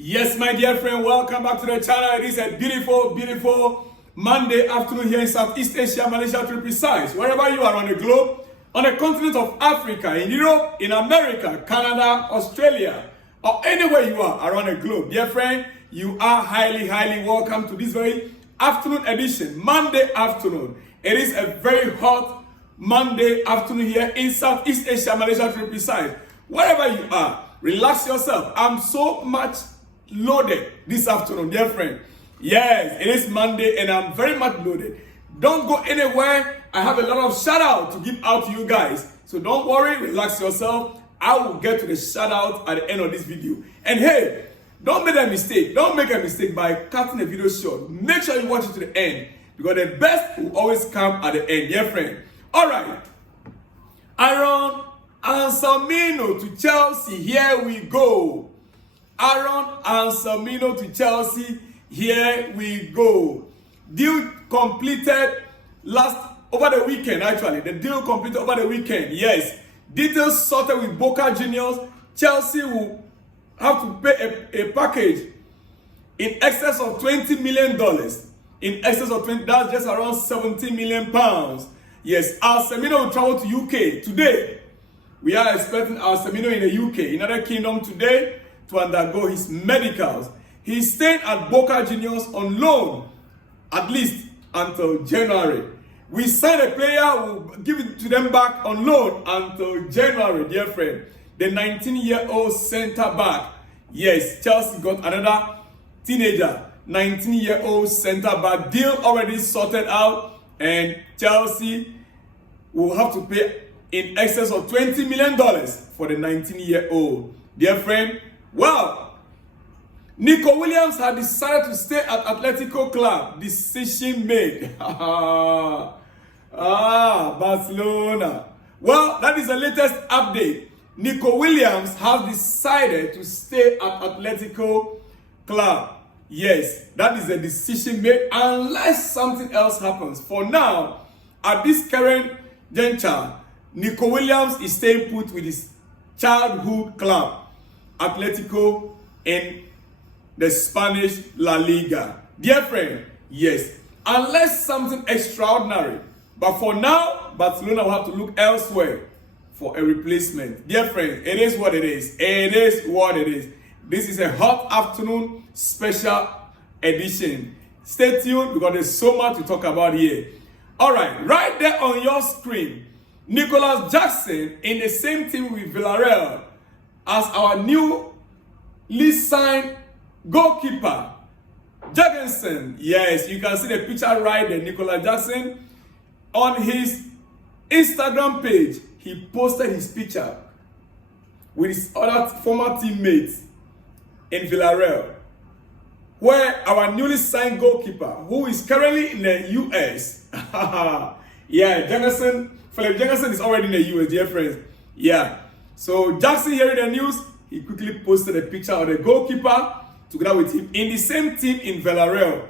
Yes, my dear friend, welcome back to the channel. It is a beautiful Monday afternoon here in Southeast Asia, Malaysia to be precise. Wherever you are on the globe, on the continent of Africa, in Europe, in America, Canada, Australia, or anywhere you are around the globe, dear friend, you are highly welcome to this very afternoon edition, Monday afternoon. It is a very hot Monday afternoon here in Southeast Asia, Malaysia to be precise. Wherever you are, relax yourself. I'm so much loaded this afternoon, dear friend. Yes, it is Monday and I'm very much loaded. Don't go anywhere. I have a lot of shout out to give out to you guys. So don't worry, relax yourself. I will get to the shout out at the end of this video. And hey, don't make a mistake. Don't make a mistake by cutting the video short. Make sure you watch it to the end because the best will always come at the end, dear friend. All right. Anselmino to Chelsea. Here we go. Anselmino to Chelsea. Here we go. Deal completed over the weekend, actually. The deal completed over the weekend. Yes. Details sorted with Boca Juniors. Chelsea will have to pay a package in excess of $20 million. In excess of 20, that's just around 70 million pounds. Yes, Anselmino will travel to UK today. We are expecting Anselmino in the UK, United Kingdom, today to undergo his medicals. He's staying at Boca Juniors on loan, at least until January. We sign a player, we'll give it to them back on loan until January, dear friend. The 19-year-old centre-back. Yes, Chelsea got another teenager, 19-year-old centre-back. Deal already sorted out, and Chelsea will have to pay in excess of $20 million for the 19-year-old. Dear friend, well, Nico Williams had decided to stay at Atletico Club. Decision made. Barcelona. Well, that is the latest update. Nico Williams has decided to stay at Atletico Club. Yes, that is a decision made unless something else happens. For now, at this current juncture, Nico Williams is staying put with his childhood club, Atletico, in the Spanish La Liga. Dear friend, yes, unless something extraordinary. But for now, Barcelona will have to look elsewhere for a replacement. Dear friend, it is what it is. It is what it is. This is a hot afternoon special edition. Stay tuned because there's so much to talk about here. All right, right there on your screen, Nicolas Jackson in the same team with Villarreal as our newly signed goalkeeper, Jackson. Yes, you can see the picture right there. Nicolas Jackson on his Instagram page, he posted his picture with his other former teammates in Villarreal, where our newly signed goalkeeper, who is currently in the US, yeah, Philip Jackson is already in the US, dear friends. Yeah, so Jackson hearing the news, he quickly posted a picture of the goalkeeper together with him in the same team in Villarreal,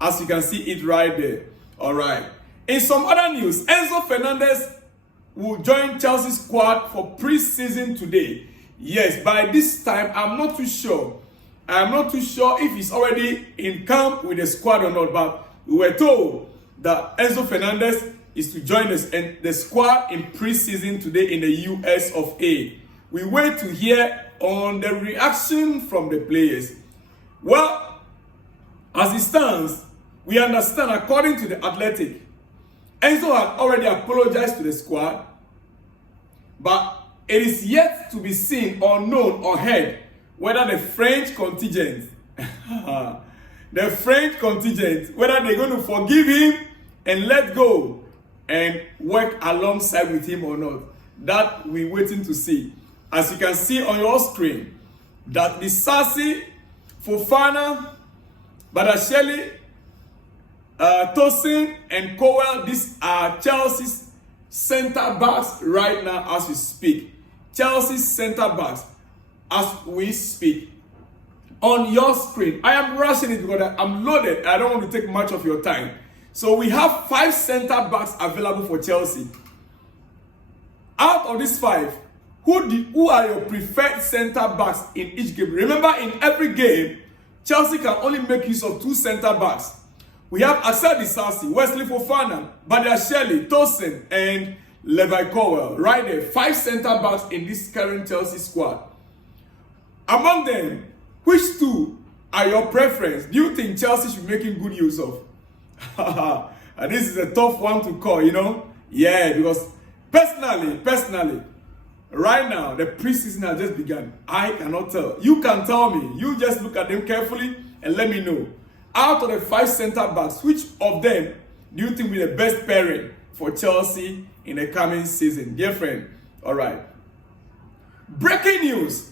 as you can see it right there. All right. In some other news, Enzo Fernandez will join Chelsea's squad for preseason today. Yes, by this time, I'm not too sure. I'm not too sure if he's already in camp with the squad or not, but we were told that Enzo Fernandez is to join the squad in preseason today in the US of A. We wait to hear on the reaction from the players. Well, as it stands, we understand, according to the Athletic, Enzo had already apologized to the squad, but it is yet to be seen or known or heard whether the French contingent, whether they're going to forgive him and let go and work alongside with him or not. That we're waiting to see. As you can see on your screen, that the Sassi, Fofana, Badasheli, Tosin and Cowell, these are Chelsea's center backs right now as we speak. Chelsea's center backs as we speak. On your screen, I am rushing it because I'm loaded. I don't want to take much of your time. So we have 5 center backs available for Chelsea. Out of these 5, Who are your preferred center backs in each game? Remember, in every game, Chelsea can only make use of 2 center backs. We have Asad Disasi, Wesley Fofana, Badia Shelley, Tosin, and Levi Colwell. Right there, 5 center backs in this current Chelsea squad. Among them, which 2 are your preference? Do you think Chelsea should be making good use of? And this is a tough one to call, you know? Yeah, because personally, right now, the preseason has just begun. I cannot tell. You can tell me. You just look at them carefully and let me know. Out of the 5 center backs, which of them do you think will be the best pairing for Chelsea in the coming season? Dear friend, all right. Breaking news.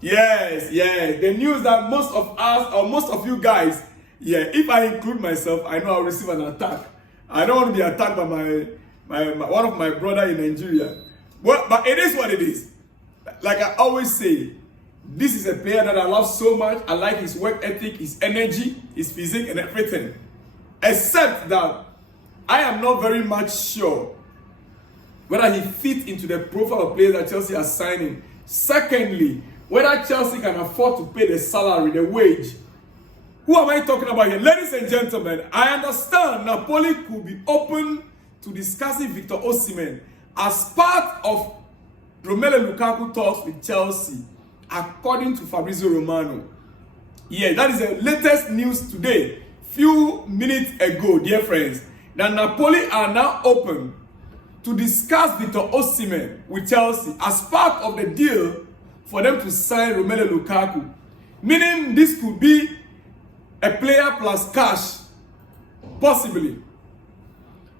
Yes, the news that most of us, or most of you guys, if I include myself, I know I'll receive an attack. I don't want to be attacked by one of my brother in Nigeria. But it is what it is. Like I always say, this is a player that I love so much. I like his work ethic, his energy, his physique, and everything. Except that I am not very much sure whether he fits into the profile of players that Chelsea are signing. Secondly, whether Chelsea can afford to pay the salary, the wage. Who am I talking about here? Ladies and gentlemen, I understand Napoli could be open to discussing Victor Osimhen as part of Romelu Lukaku talks with Chelsea, according to Fabrizio Romano. Yeah, that is the latest news today, few minutes ago, dear friends, that Napoli are now open to discuss Victor Osimhen with Chelsea as part of the deal for them to sign Romelu Lukaku. Meaning this could be a player plus cash, possibly.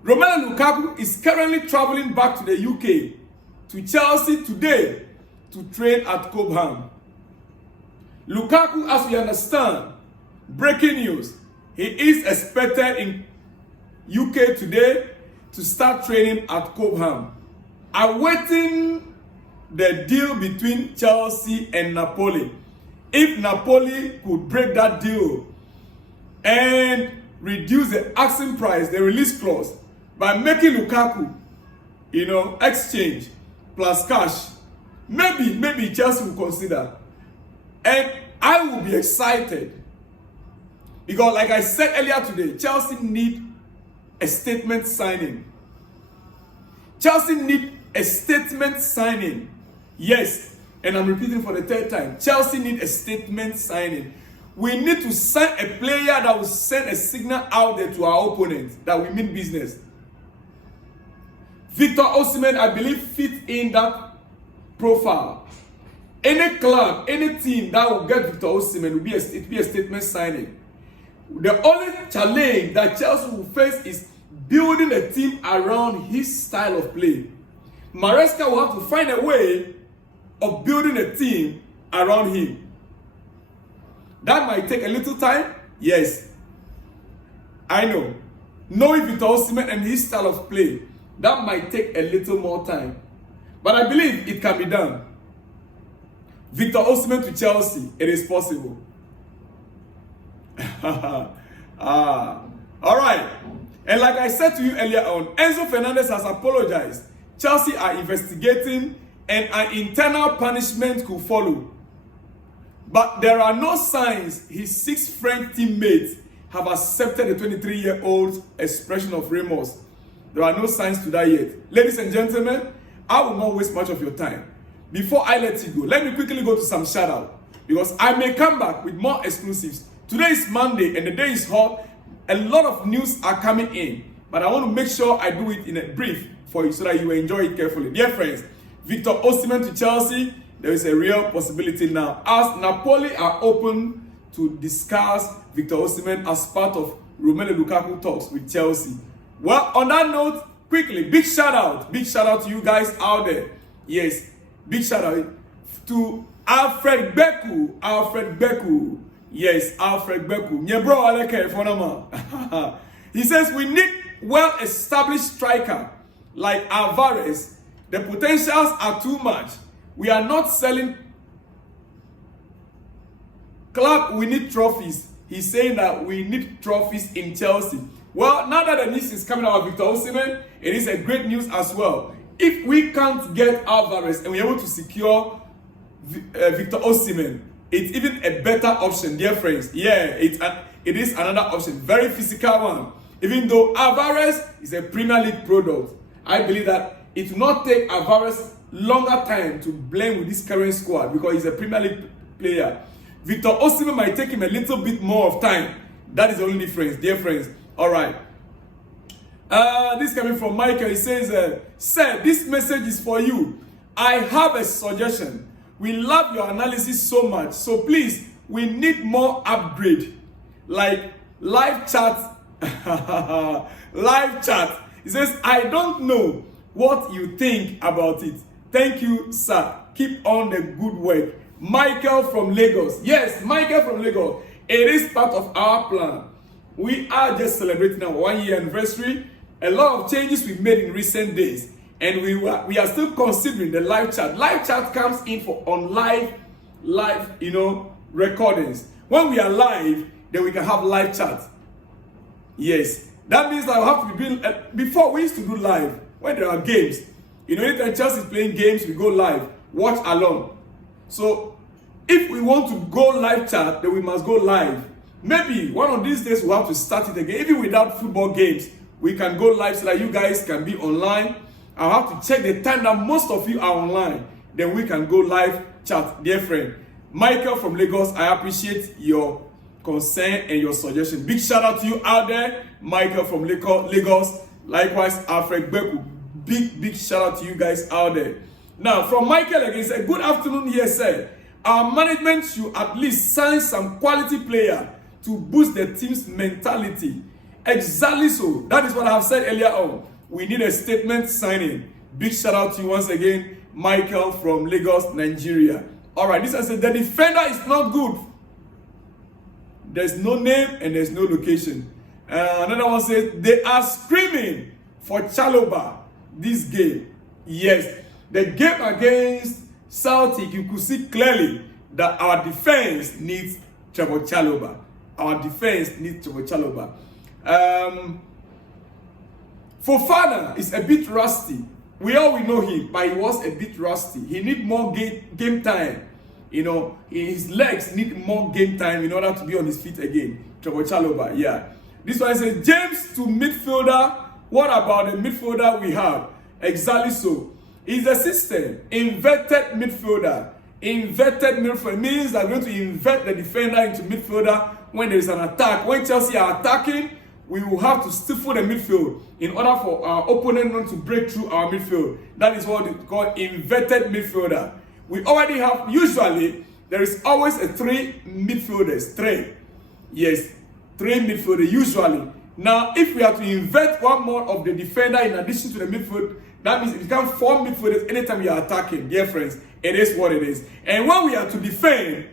Romelu Lukaku is currently traveling back to the UK, to Chelsea today, to train at Cobham. Lukaku, as we understand, breaking news, he is expected in UK today to start training at Cobham, awaiting the deal between Chelsea and Napoli. If Napoli could break that deal and reduce the asking price, the release clause, by making Lukaku, exchange plus cash, maybe Chelsea will consider. And I will be excited because, like I said earlier today, Chelsea need a statement signing. Chelsea need a statement signing. Yes, and I'm repeating for the 3rd time. Chelsea need a statement signing. We need to sign a player that will send a signal out there to our opponent that we mean business. Victor Osimhen, I believe, fit in that profile. Any club, any team that will get Victor Osimhen will be a statement signing. The only challenge that Chelsea will face is building a team around his style of play. Maresca will have to find a way of building a team around him. That might take a little time. Yes, I know. Knowing Victor Osimhen and his style of play, that might take a little more time. But I believe it can be done. Victor Osimhen to Chelsea, it is possible. All right. And like I said to you earlier on, Enzo Fernandez has apologized. Chelsea are investigating and an internal punishment could follow. But there are no signs his 6 French teammates have accepted the 23-year-old's expression of remorse. There are no signs to that yet. Ladies and gentlemen, I will not waste much of your time. Before I let you go, let me quickly go to some shout-out, because I may come back with more exclusives. Today is Monday and the day is hot. A lot of news are coming in, but I want to make sure I do it in a brief for you so that you enjoy it carefully. Dear friends, Victor Osimhen to Chelsea, there is a real possibility now, as Napoli are open to discuss Victor Osimhen as part of Romelu Lukaku talks with Chelsea. Well, on that note, quickly, big shout out to you guys out there. Yes, big shout out to Alfred Beku. Yes, Alfred Beku. He says we need well-established striker like Alvarez. The potentials are too much. We are not selling. Club, we need trophies. He's saying that we need trophies in Chelsea. Well, now that the news is coming out of Victor Osimhen, it is a great news as well. if we can't get Alvarez and we're able to secure Victor Osimhen, it's even a better option, dear friends. Yeah, it is another option, very physical one. Even though Alvarez is a Premier League product, I believe that it will not take Alvarez longer time to blend with this current squad because he's a Premier League player. Victor Osimhen might take him a little bit more of time. That is the only difference, dear friends. All right. This coming from Michael. He says, Sir, this message is for you. I have a suggestion. We love your analysis so much. So please, we need more upgrade. Like live chat. Live chat. He says, I don't know what you think about it. Thank you, sir. Keep on the good work. Michael from Lagos. Yes, Michael from Lagos. It is part of our plan. We are just celebrating our 1-year anniversary. A lot of changes we've made in recent days. And we are still considering the live chat. Live chat comes in on live, recordings. When we are live, then we can have live chat. Yes. That means I have to be doing, before we used to do live, when there are games. Anytime Chelsea is playing games, we go live. Watch along. So, if we want to go live chat, then we must go live. Maybe one of these days we'll have to start it again. Even without football games, we can go live so that you guys can be online. I'll have to check the time that most of you are online. Then we can go live chat. Dear friend, Michael from Lagos, I appreciate your concern and your suggestion. Big shout out to you out there, Michael from Lagos. Likewise, Alfred Beku. Big shout out to you guys out there. Now, from Michael again, said, good afternoon here, sir. Our management should at least sign some quality player to boost the team's mentality. Exactly so. That is what I have said earlier on. We need a statement signing. Big shout out to you once again, Michael from Lagos, Nigeria. All right, this one says the defender is not good. There's no name and there's no location. Another one says they are screaming for Chalobah this game. Yes, the game against Celtic, you could see clearly that our defense needs Trevor Chalobah. Our defense needs Trevor Chalobah. Fofana is a bit rusty. We know him, but he was a bit rusty. He needs more game time. His legs need more game time in order to be on his feet again. Trevor Chalobah, yeah. This one says, James to midfielder. What about the midfielder we have? Exactly so. It's a system. Inverted midfielder. Inverted midfielder means that we're going to invert the defender into midfielder when there is an attack. When Chelsea are attacking, we will have to stifle the midfield in order for our opponent not to break through our midfield. That is what it's called inverted midfielder. We already have, usually, there is always a 3 midfielders. 3. Yes, 3 midfielders, usually. Now, if we have to invert one more of the defender in addition to the midfield, that means it becomes 4 midfielders anytime you are attacking. Dear friends, it is what it is. And when we are to defend,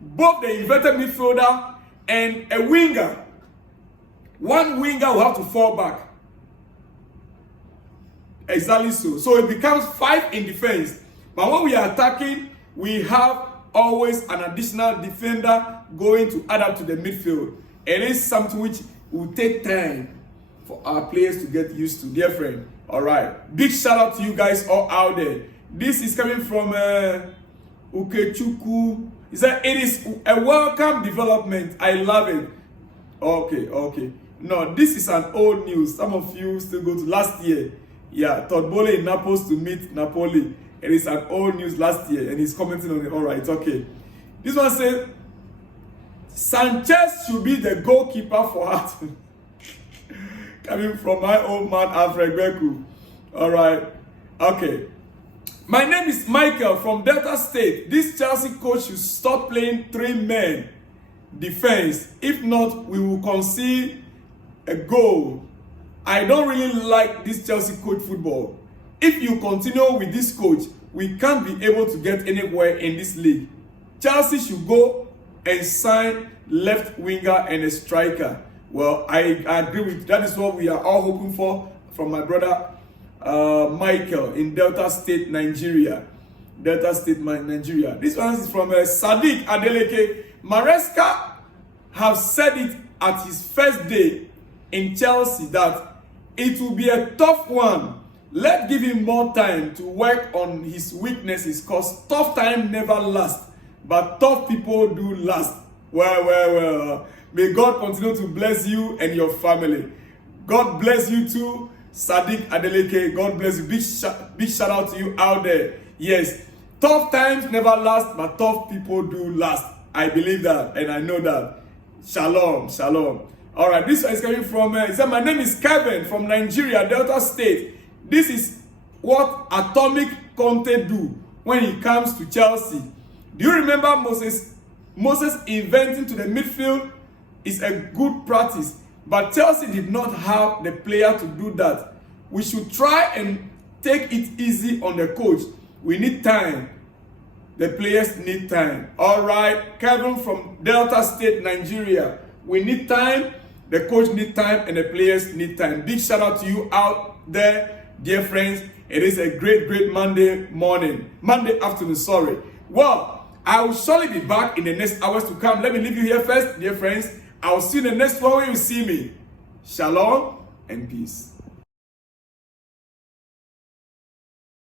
both the inverted midfielder and a winger, one winger will have to fall back. Exactly so. So it becomes 5 in defense. But when we are attacking, we have always an additional defender going to add up to the midfield. It is something which will take time for our players to get used to, dear friend. All right. Big shout out to you guys all out there. This is coming from Ukechukwu. He said, it is a welcome development. I love it. Okay. No, this is an old news. Some of you still go to last year. Yeah, Todd Bowley in Naples to meet Napoli. It is an old news last year, and he's commenting on it. All right, okay. This one says, Sanchez should be the goalkeeper for us. Coming from my old man, Alfred Beku. All right, okay. My name is Michael from Delta State. This Chelsea coach should stop playing 3-man defense. If not, we will concede a goal. I don't really like this Chelsea coach football. If you continue with this coach, we can't be able to get anywhere in this league. Chelsea should go and sign left winger and a striker. Well, I agree with that. Is what we are all hoping for from my brother Michael in Delta State, Nigeria. Delta State, Nigeria. This one is from Sadiq Adeleke. Maresca have said it at his first day in Chelsea that it will be a tough one. Let's give him more time to work on his weaknesses, because tough time never lasts, but tough people do last. Well. May God continue to bless you and your family. God bless you too, Sadiq Adeleke. God bless you. Big shout out to you out there. Yes, tough times never last, but tough people do last. I believe that, and I know that. Shalom. All right, this one is coming from, it said, my name is Kevin from Nigeria, Delta State. This is what Atomic Conte do when he comes to Chelsea. Do you remember Moses inventing to the midfield is a good practice, but Chelsea did not have the player to do that. We should try and take it easy on the coach. We need time. The players need time. All right, Kevin from Delta State, Nigeria. We need time. The coach needs time, and the players need time. Big shout out to you out there, dear friends. It is a great Monday afternoon, sorry. Well, I will surely be back in the next hours to come. Let me leave you here first, dear friends. I will see you in the next one when you see me. Shalom and peace.